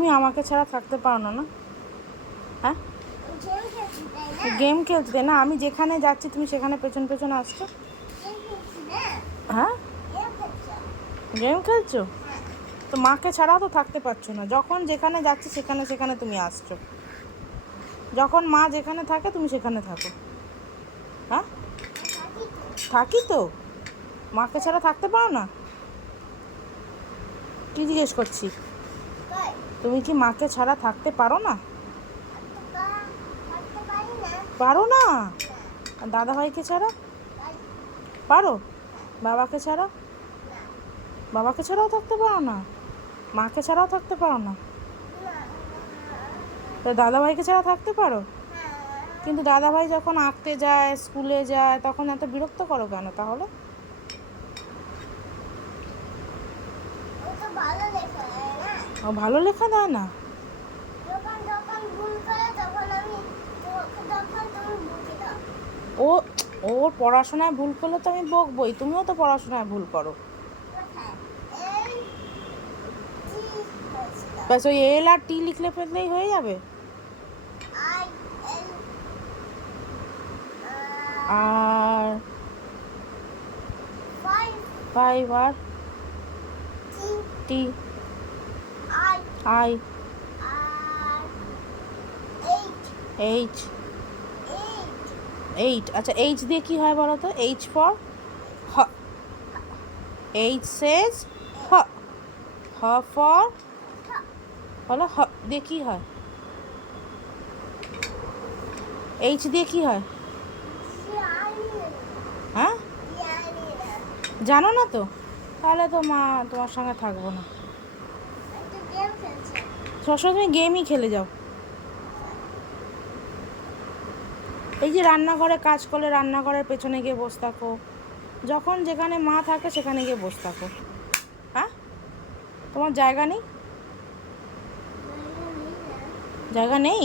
তুমি আমাকে ছাড়া থাকতে পারো না? না, হ্যাঁ, গেম খেলতে না, আমি যেখানে যাচ্ছি তুমি সেখানে পেছন পেছন আসছো। হ্যাঁ, গেম খেলছো তো মাকে ছাড়াও তো থাকতে পারছো না। যখন যেখানে যাচ্ছি সেখানে সেখানে তুমি আসছো। যখন মা যেখানে থাকে তুমি সেখানে থাকো। হ্যাঁ, থাকি তো, মাকে ছাড়া থাকতে পারো না? কি জিজ্ঞেস করছি, তুমি কি মাকে ছাড়া থাকতে পারো না? পারো না? আর দাদাভাইকে ছাড়া পারো? বাবাকে ছাড়া? বাবাকে ছাড়াও থাকতে পারো না? মাকে ছাড়াও থাকতে পারো না? তো দাদাভাইকে ছাড়া থাকতে পারো? কিন্তু দাদাভাই যখন আঁকতে যায়, স্কুলে যায়, তখন এত বিরক্ত করো কেন তাহলে? ও ভালো লেখা দেয় না? ও, ওর পড়াশোনায় ভুল করলে তো আমি বকবই, তুমিও তো পড়াশোনায় ভুল করো। ব্যাস ওই এল আর টি লিখলে ফেললেই হয়ে যাবে? আর 5 আর টি, আই, এইচ, 8। আচ্ছা, এইচ দিয়ে কি হয় বলো তো? এইচ ফর হ, এইচ সেজ হ, হ ফর বলো, হ দিয়ে কি হয়? এইচ দিয়ে কি হয়? হ্যাঁ, জানো না তো? তাহলে তো মা তোমার সঙ্গে থাকবো না। সবসময় তুমি গেমই খেলে যাও। এই যে রান্নাঘরে কাজ করলে রান্নাঘরের পেছনে গিয়ে বসে থাকো, যখন যেখানে মা থাকে সেখানে গিয়ে বসে থাকো। হ্যাঁ, তোমার জায়গা নেই? জায়গা নেই?